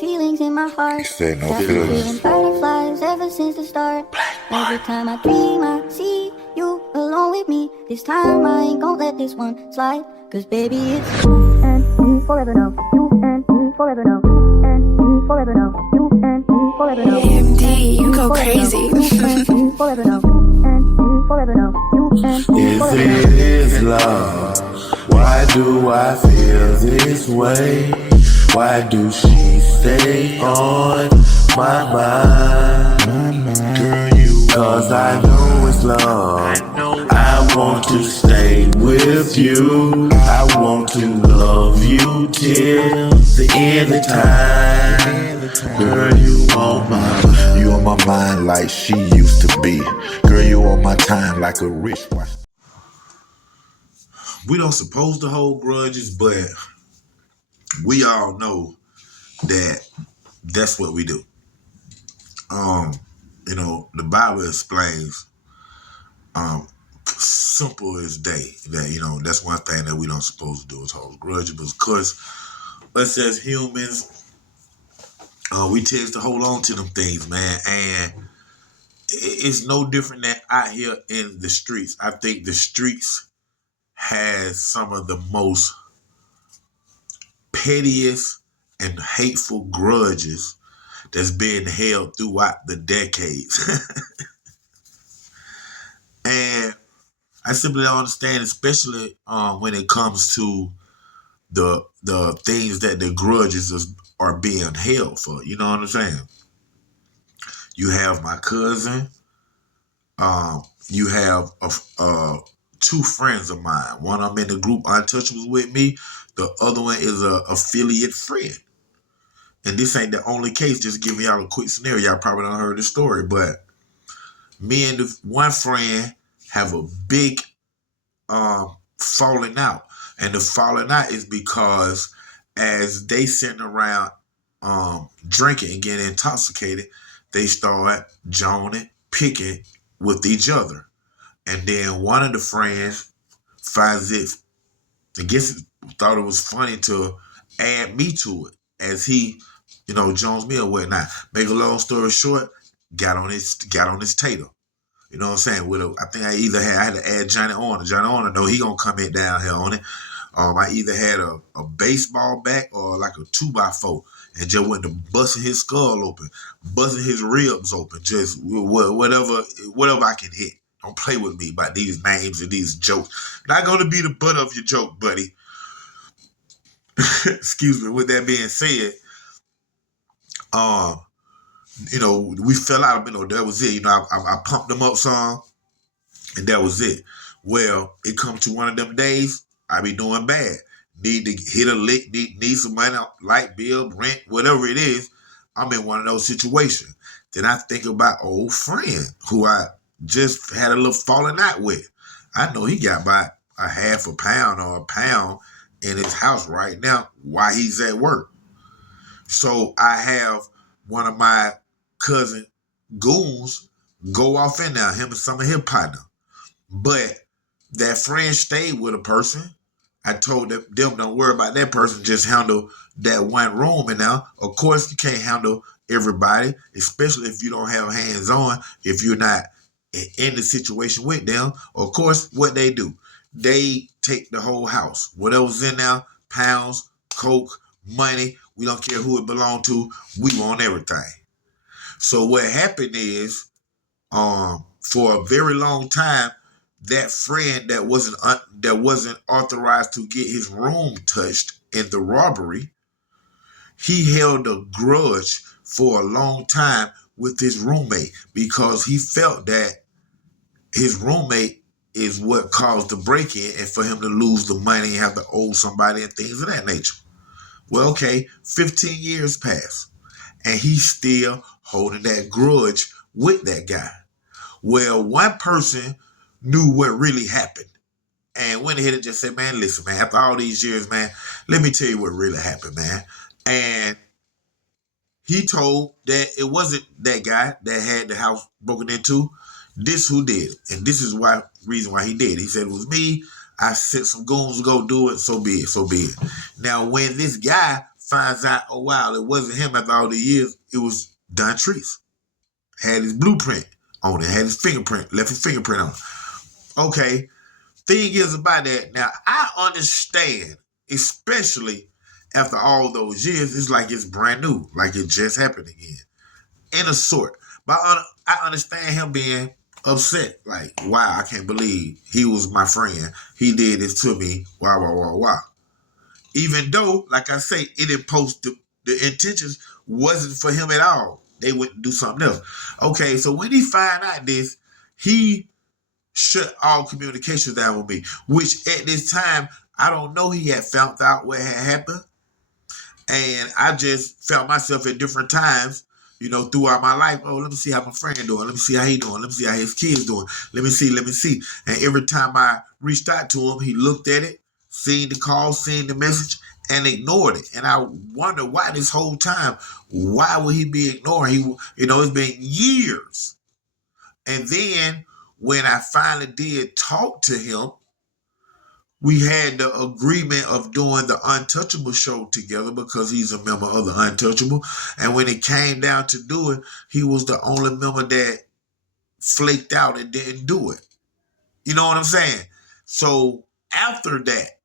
feelings in my heart. Say no Got me feelings. feeling butterflies ever since the start. Every time I dream, I see you alone with me. This time I ain't gon' let this one slide. Cause baby, it's you and me forever now. You and me forever now. You and me forever now. You and me forever now. MD, you go crazy. You and me forever now. You and me forever now. You and me If forever now. it is love, why do I feel this way? Why do she stay on my mind? Girl, cause I know it's love. I want to stay with you. I want to love you till the end of time. Girl, you You on my mind like she used to be. Girl, you on my time like a wristwatch. We don't supposed to hold grudges, but we all know that that's what we do. The Bible explains, simple as day, that, that's one thing that we don't supposed to do is hold grudges. Because us as humans, we tend to hold on to them things, man. And it's no different than out here in the streets. I think the streets has some of the most pettiest and hateful grudges that's been held throughout the decades. And I simply don't understand, especially when it comes to the things that the grudges are being held for. You know what I'm saying? You have my cousin. You have two friends of mine. One I'm in the group Untouchables with me. The other one is a affiliate friend. And this ain't the only case. Just giving y'all a quick scenario. Y'all probably don't heard the story, but me and the one friend have a big falling out. And the falling out is because as they sitting around drinking and getting intoxicated, they start joning, picking with each other. And then one of the friends finds it, I guess, thought it was funny to add me to it as he, jones me or whatnot. Make a long story short, got on his tater. You know what I'm saying? I think I had to add Johnny Orner. Johnny Orner, no, he gonna come in down here on it. I either had a baseball bat or like a 2x4 and just went to busting his skull open, busting his ribs open, just whatever I can hit. Don't play with me about these names and these jokes. Not gonna be the butt of your joke, buddy. Excuse me. With that being said, we fell out. That was it. I pumped them up some, and that was it. Well, it come to one of them days, I be doing bad. Need to hit a lick, need some money, light bill, rent, whatever it is. I'm in one of those situations. Then I think about old friend who I just had a little falling out with. I know he got about a half a pound or a pound in his house right now while he's at work. So I have one of my cousin goons go off in there, him and some of his partner. But that friend stayed with a person. I told them don't worry about that person, just handle that one room. And now, of course, you can't handle everybody, especially if you don't have hands on, if you're not in the situation with them. Of course, what they do, they take the whole house. Whatever's in there, pounds, coke, money, we don't care who it belonged to, we want everything. So what happened is, for a very long time, that friend that wasn't authorized to get his room touched in the robbery, he held a grudge for a long time with his roommate because he felt that his roommate is what caused the break-in and for him to lose the money and have to owe somebody and things of that nature. Well, okay, 15 years passed and he's still holding that grudge with that guy. Well, one person knew what really happened and went ahead and just said, man, listen, man, after all these years, man, let me tell you what really happened, man. And he told that it wasn't that guy that had the house broken into. This who did it. And this is reason why he did it. He said it was me. I sent some goons to go do it. So be it. Now, when this guy finds out, oh wow, it wasn't him after all the years. It was Don Treese. Had his blueprint on it, had his fingerprint, left his fingerprint on it. Okay, thing is about that, now I understand, especially after all those years, it's like it's brand new, like it just happened again, in a sort. But I understand him being upset, like, wow, I can't believe he was my friend. He did this to me, wow. Even though, like I say, it imposed the intentions wasn't for him at all. They wouldn't do something else. Okay, so when he found out this, he shut all communications down with me, which at this time, I don't know he had found out what had happened. And I just felt myself at different times, throughout my life. Oh, let me see how my friend doing. Let me see how he doing. Let me see how his kids doing. Let me see. And every time I reached out to him, he looked at it, seen the call, seen the message, and ignored it. And I wonder why this whole time, why would he be ignoring? It's been years. And then when I finally did talk to him, we had the agreement of doing the Untouchable show together because he's a member of the Untouchable. And when it came down to do it, he was the only member that flaked out and didn't do it. You know what I'm saying? So after that,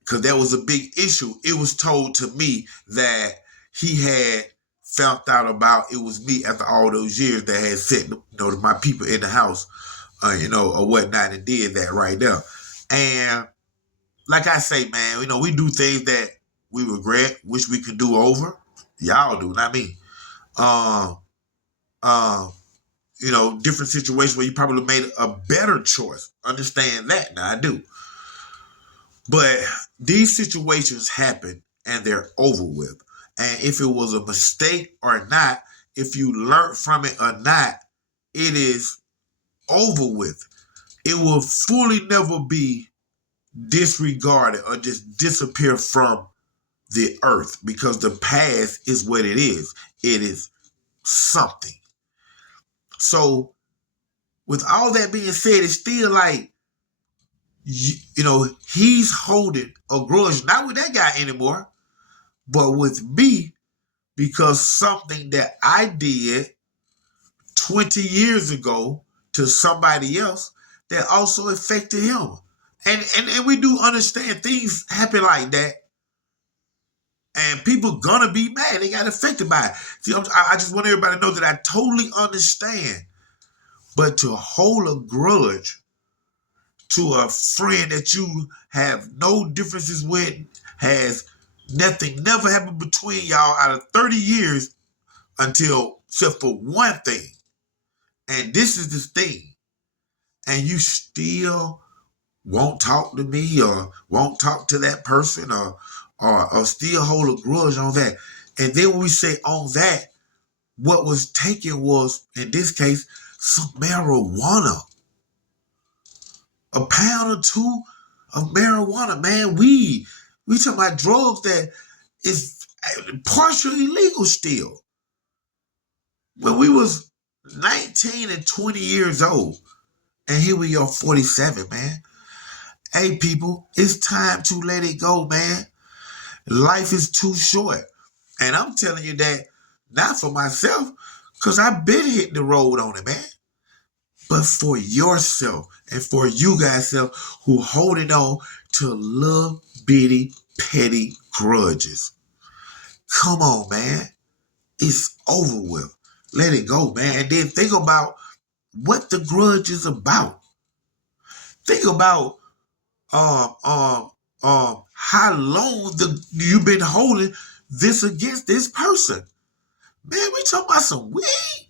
because that was a big issue, it was told to me that he had found out about it was me after all those years that had sent my people in the house, or whatnot, and did that right there. And like I say, man, we do things that we regret, wish we could do over. Y'all do, not me. Different situations where you probably made a better choice. Understand that. Now I do. But these situations happen and they're over with. And if it was a mistake or not, if you learned from it or not, it is over with. It will fully never be disregarded or just disappear from the earth because the past is what it is. It is something. So with all that being said, it's still like, he's holding a grudge, not with that guy anymore, but with me, because something that I did 20 years ago to somebody else that also affected him. And we do understand things happen like that. And people gonna be mad. They got affected by it. See, I just want everybody to know that I totally understand. But to hold a grudge to a friend that you have no differences with, has nothing, never happened between y'all out of 30 years except for one thing. And this is the thing. And you still won't talk to me or won't talk to that person or still hold a grudge on that. And then when we say on that, what was taken was, in this case, some marijuana. A pound or two of marijuana, man, weed. We talking about drugs that is partially illegal still. When we was 19 and 20 years old, and here we are 47, man. Hey, people, it's time to let it go, man. Life is too short. And I'm telling you that not for myself, because I've been hitting the road on it, man. But for yourself and for you guys who holding on to little bitty petty grudges. Come on, man. It's over with. Let it go, man. And then think about what the grudge is about. Think about how long you've been holding this against this person. Man, we talking about some weed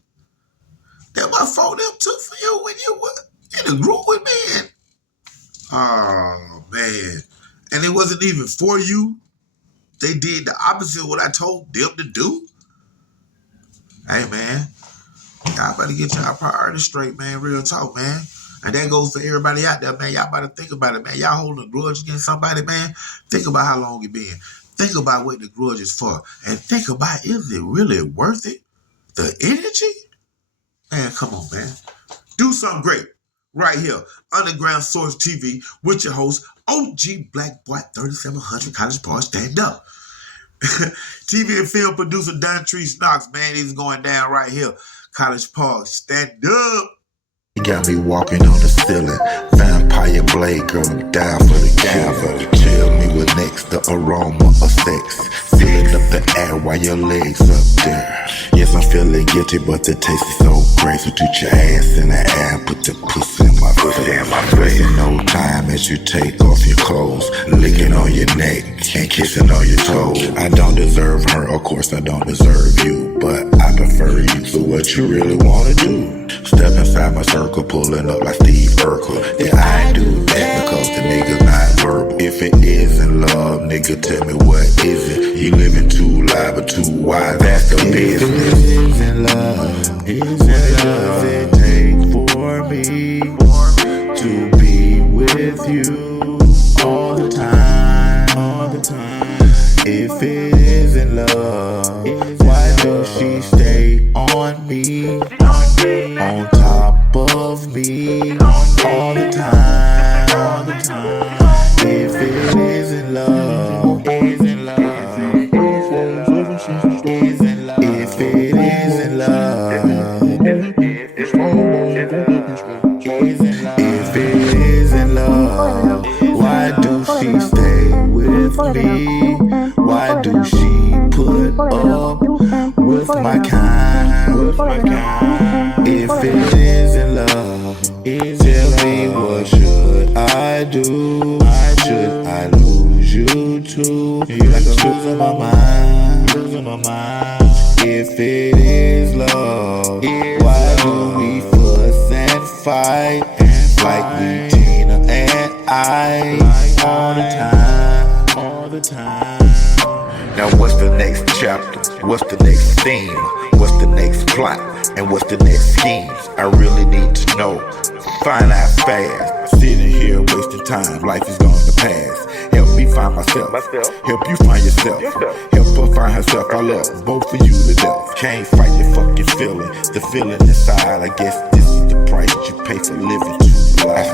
that my phone them took for you when you were in a group with me. And, oh, man. And it wasn't even for you. They did the opposite of what I told them to do. Hey, man. Y'all better get y'all priorities straight, man. Real talk, man. And that goes for everybody out there, man. Y'all better think about it, man. Y'all holding a grudge against somebody, man. Think about how long it been. Think about what the grudge is for. And think about, is it really worth it? The energy? Man, come on, man. Do something great. Right here. Underground Source TV with your host, OG Black Bart3700 College Park Stand Up. TV and film producer Don Tree Stocks, man, he's going down right here. College Park, stand up. You got me walking on the ceiling. Vampire blade, girl, I'm down for the kill. Chill me with next, the aroma of sex. Filling up the air while your legs up there. Yes, I'm feeling guilty, but the taste is so great. So put your ass in the air and put the pussy in my face. Wasting no time as you take off your clothes, licking on your neck and kissing on your toes. I don't deserve her, of course I don't deserve you, but I prefer you. So what you really wanna do? Step inside my circle, pulling up like Steve Urkel. Yeah, I do that because the nigga's not verbal. If it isn't love, nigga, tell me what is it? You living too loud but too wide, that's the business. If it isn't love, what does it take for me to be with you all the time? If it isn't love, why does she stay on me, on top of me all the time? If it isn't love, if it isn't love, if it isn't love, why do she stay with me? Why do she put up with my kind? If it isn't love, tell me what should I do? Should I lose you too? Like I'm losing my mind. If it is love, why do we fuss and fight like we Tina and I all the time? Now what's the next chapter? What's the next theme? What's the next plot? And what's the next schemes? I really need to know. Find out fast. Sitting here wasting time, life is going to pass. Help me find myself. Help you find yourself. Help her find herself. I love both of you to death. Can't fight the fucking feeling. The feeling inside, I guess this is the price you pay for living too life.